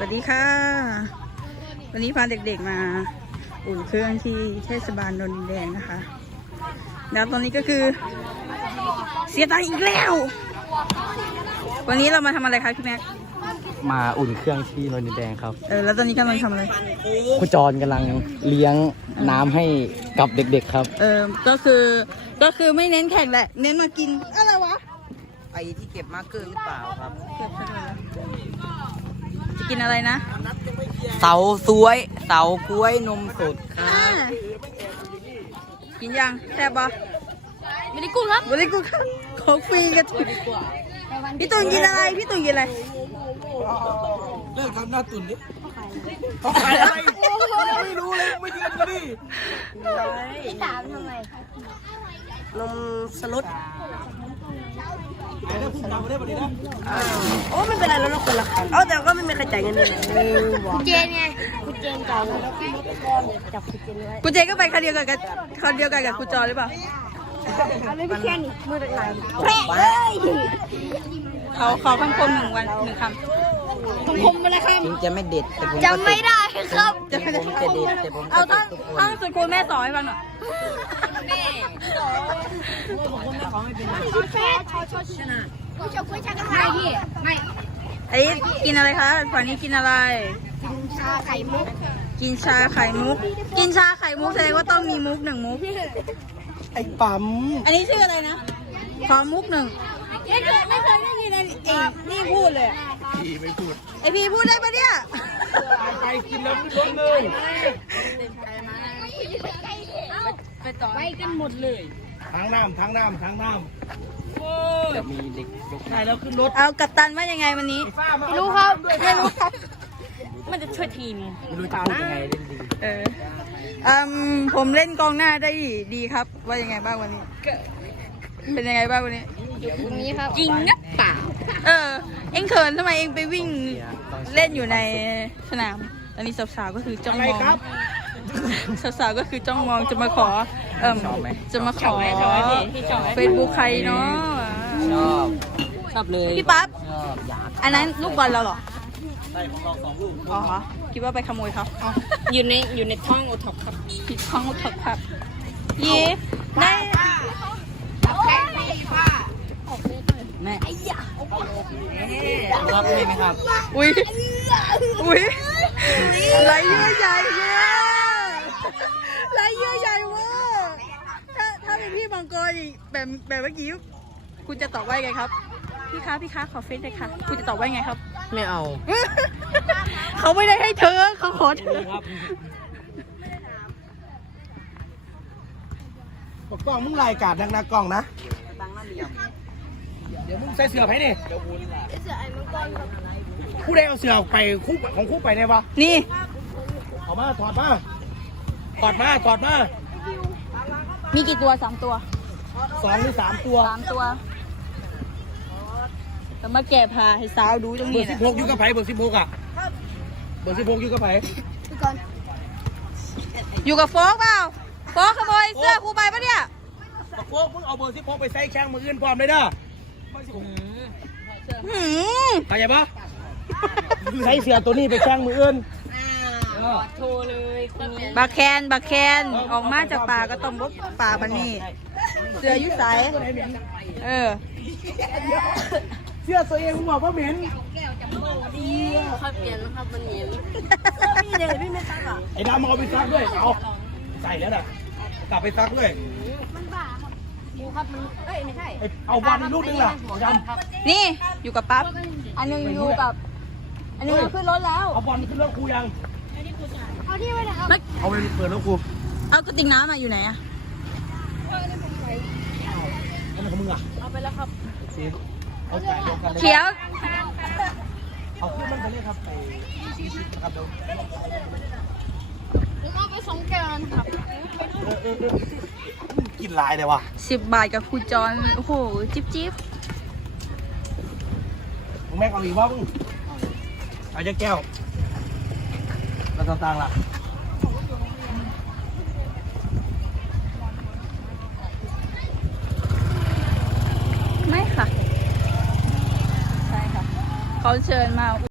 สวัสดีค่ะ วันนี้พาเด็กๆมาอุ่นเครื่องที่เทศบาลนนท์แดงนะคะ แล้วตอนนี้ก็คือ เสียตังค์อีกแล้ว วันนี้เรามาทำอะไรคะพี่แม็ก มาอุ่นเครื่องที่โนนดินแดงครับ เออแล้วตอนนี้กำลังทำอะไร ครูจรกำลังเลี้ยงน้ำให้กับเด็กๆครับ เออก็คือก็คือไม่เน้นแข่งแหละ เน้นมากินอะไรวะ ไอที่เก็บมาร์กเกอร์หรือเปล่าครับเก็บขนม จะกินอะไรนะ เสาสวย เสากล้วยนมสดครัอ่าบกินยังแซ่บปะไม่ได้กูครับไม่ได้กูครับของฟรีกันพี่ตุ่นกินอะไร พี่ตุ่นกินอะไรเลิกทำหน้าตุ่นนี่เขาขายอะไรไม่รู้เลยไม่กินก็ดินมสลุด โอ้ไม่เป็นไรแล้วเราคนละคันเอ้าแต่ก็ไม่มีใครจ่ายเงินเลยคุณเจนไงคุณเจนจ่ายจับคุณเจนไว้กูเจก็ไปคันเดียวกันกับคันเดียวกันกับครูจอหรือเปล่าเอาไม่พี่แค่นี้มือตะไคร้เขาขอคำคมหนึ่งวันหนึ่งคำคำคมอะไรครับถึงจะไม่เด็ดแต่ผมจำไม่ได้ครับจะไม่ได้ผมจะเด็ดแต่ผมเอาก็ท่อนเด็ดทุกคท่อนนสุดครูแม่สอนให้ฟังหน่อยแค่ชอชอชนะ กูชอบคุยชากันไงพี่ไม่ไอ้กินอะไรคะฝั่งนี้กินอะไร กินชาไข่มุก กินชาไข่มุก กินชาไข่มุกแสดงว่าต้องมีมุกหนึ่งมุก ไอ้ปั๊ม อันนี้ชื่ออะไรนะขอมุกหนึ่งไม่เคยไม่เคยได้ยินไอ้ไอ้นี่พูดเลยพี่ไม่พูด ไอพี่พูดได้ปะเนี่ยไปกินแล้วไม่ลดเลยไปกันหมดเลย ทางน้ำทางน้ำทางน้ำจะมีเด็กยกได้แล้วขึ้นรถเอากัปตันว่ายังไงวันนี้รู้ครับไม่รู้ครับ มันจะช่วยทีม ไม่รู้จะพูดยังไงเล่นดีเอออืมผมเล่นกองหน้าได้ดีครับ ว่ายังไงบ้างวันนี้ เป็นยังไงบ้างวันนี้ ตรงนี้ครับจริงนะเปล่าเออ เอ็งเขินทำไมเอ็งไปวิ่งเล่นอยู่ในสนามอันนี้สาวๆก็คือจ้องมอง สาวๆก็คือจ้องมองจะมาขอ เอ่มจะมาขอเฟซบุ๊กใครเนาะชอบชอบเลยพี่ปั๊บชอบอยากอันนั้นลูกบอลเราเหรออ๋อคิดว่าไปขโมยเขาอ๋ออยู่ในอยู่ในท้องโอท็อปครับผิดข้องถักผักยีได้แม่รับได้ไหมครับ อุ้ยอุ้ยไรเยื่อใหญ่เว้ยไรเยื่อใหญ่เว้ยถ้าถ้าเป็นพี่บังกรอีก แบบแบบเมื่อกี้คุณจะตอบว่าไงครับ พี่คะพี่คะขอเฟซเลยค่ะ คุณจะตอบว่าไงครับ ไม่เอาเขาไม่ได้ให้เธอเขาขอเธอบอกกล้องมึงรายการดังนะกล้องนะเดี๋ยวมึงใส่เสื้อไปนี่ผู้ใดเอาเสื้อไปคู่ของคู่ไปได้ปะนี่เอามาถอดมาถอดมาถอดมามีกี่ตัวสามตัว สองหรือสามตัวสามตัวจะมาแกะผ้าให้สาวดูตรงเบอนี้ร์สินะบหกอยู่กับไผเบอร์สิบหกอะเบอร์สิบหกอยู่กับไผอยู่กับโฟกเปล่าโฟกขโมยเสื้อครูไปปะเนี่ยตะโกมึงเอาเบอร์สิบหกไปใส่แข้งมืออื่นพร้อมเลยเด้อหืมเข้าใจปะใส่เสื้อตัวนี้ไปแข้งมืออื่นบาแคนบาแคนออกมาจากป่าก็ต้องบกป่าบันนี่ เสื้ออยุสายเออ เสื้อตัวเองมึงบอกว่าเหม็นเขาเปลี่ยนนะครับมันเหนียวไอ้ดำเอาไปซักด้วย เอา ใส่แล้วน่ะกลับไปซักด้วยดูครับมันเอ้ยไม่ใช่ไอ้เอาวันลูกนึงล่ะดนี่อยู่กับปั๊บ อันหนึงอยู่กับ อันหนึงเอาขึ้นรถแล้วำเอาบอลขึ้นรถครูยัง เอาที่ไว้นะครับไม่เอาไปเปิดรถครู เอากระติกน้ำมาอยู่ไหนอะแล้วมันของมึงอะเอาไปแล้วครับสีเอาใส่รวมกันเลยเขียว เอาขึ้นมันไปเลยครับไปนะครับเดี๋ยวเอาไปสงการครับเออเออเออกินลายเลยว่ะสิบบาทกับครูจอนโอ้โห จิ๊บจิ๊บมึงแม่งเอาอีกว่ามึงเอาจะแก้วแล้วต่างๆล่ะ ไม่ค่ะ